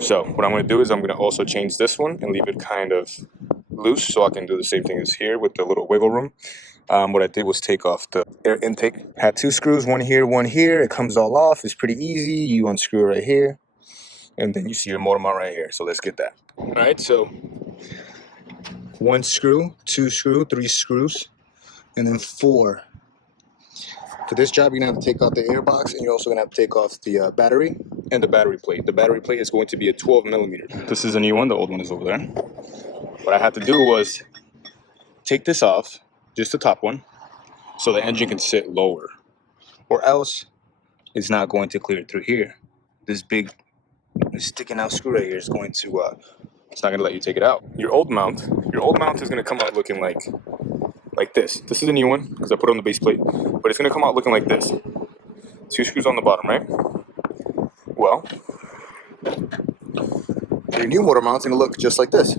So what I'm going to do is I'm going to also change this one and leave it kind of loose so I can do the same thing as here with the little wiggle room. What I did was take off the air intake. Had two screws, one here. It comes all off. It's pretty easy. You unscrew it right here, and then you see your motor mount right here. So let's get that. All right, so one screw, two screw, three screws, and then four. For this job, you're gonna have to take out the air box, and you're also gonna have to take off the battery and the battery plate. The battery plate is going to be a 12 millimeter. This is a new one. The old one is over there. What I had to do was take this off, just the top one, so the engine can sit lower, or else it's not going to clear through here. This big sticking out screw right here is going to it's not going to let you take it out. Your old mount is going to come out looking like this. This is a new one because I put it on the base plate, but it's going to come out looking like this. Two screws on the bottom, right? Well, your new motor mount's going to look just like this.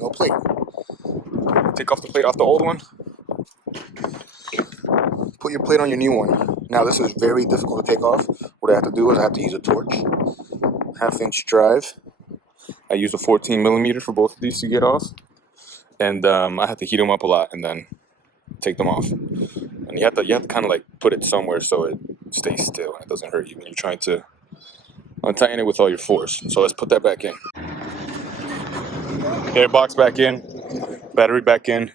No plate. Take off the plate off the old one. Put your plate on your new one. Now this is very difficult to take off. What I have to do is I have to use a torch. 1/2-inch drive. I use a 14 millimeter for both of these to get off. And I have to heat them up a lot and then take them off. And you have to kind of like put it somewhere so it stays still and it doesn't hurt you when you're trying to untighten it with all your force. So let's put that back in. Air box back in, battery back in,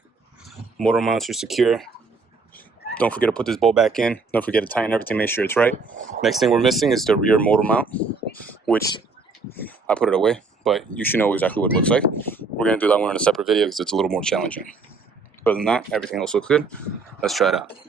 motor mounts are secure. Don't forget to put this bolt back in. Don't forget to tighten everything, make sure it's right. Next thing we're missing is the rear motor mount, which I put it away, but you should know exactly what it looks like. We're gonna do that one in a separate video because it's a little more challenging. Other than that, everything else looks good. Let's try it out.